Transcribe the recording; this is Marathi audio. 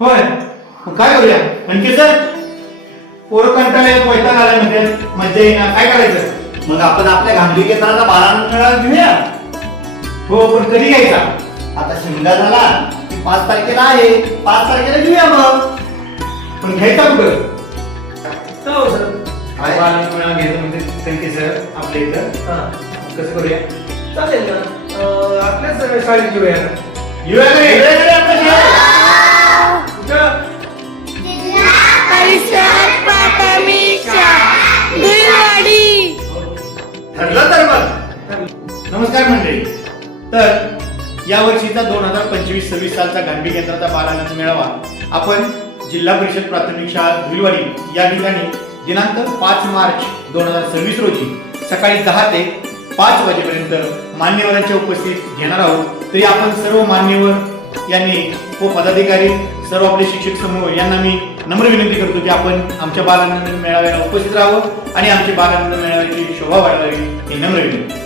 होय, मग काय करूया म्हणजे सर पोरं कंटाळले वैताग आलाय म्हणजे मज्जा येईना, काय करायचं? मग आपण आपल्या गांधी केंद्राचा बारांगण मेळावा घेऊया. हो, पण कधी घ्यायचा? आता शिमगा झाला की 5 तारखेला आहे, 5 तारखेला घेऊया मग. पण घ्यायचा कुठं? हो सर. काय? बालक मेळावा घ्यायचं म्हणजे संकेत सर आपल्या इथं हा कसं करूया? चालेल ना. आपल्याच शाळेत घेऊया ना. येऊया का रे? कुठं? परिसर प्राथमिक शाळा धुळवाडी. ठरलं तर मग. नमस्कार मंडळी. तर या वर्षीचा 2025-26 सालचा गांधी केंद्राचा बालानंद मेळावा आपण जिल्हा परिषद प्राथमिक शाळा धुळवाडी या ठिकाणी दिनांक 5 मार्च 2026 रोजी सकाळी 10 ते 5 वाजेपर्यंत मान्यवरांच्या उपस्थित घेणार आहोत. तरी आपण सर्व मान्यवर यांनी व पदाधिकारी सर्व आपले शिक्षक समूह यांना मी नम्र विनंती करतो की आपण आमच्या बालानंद मेळाव्याला उपस्थित राहावं आणि आमची बालानंद मेळाव्याची शोभा वाढवावी ही नम्र विनंती.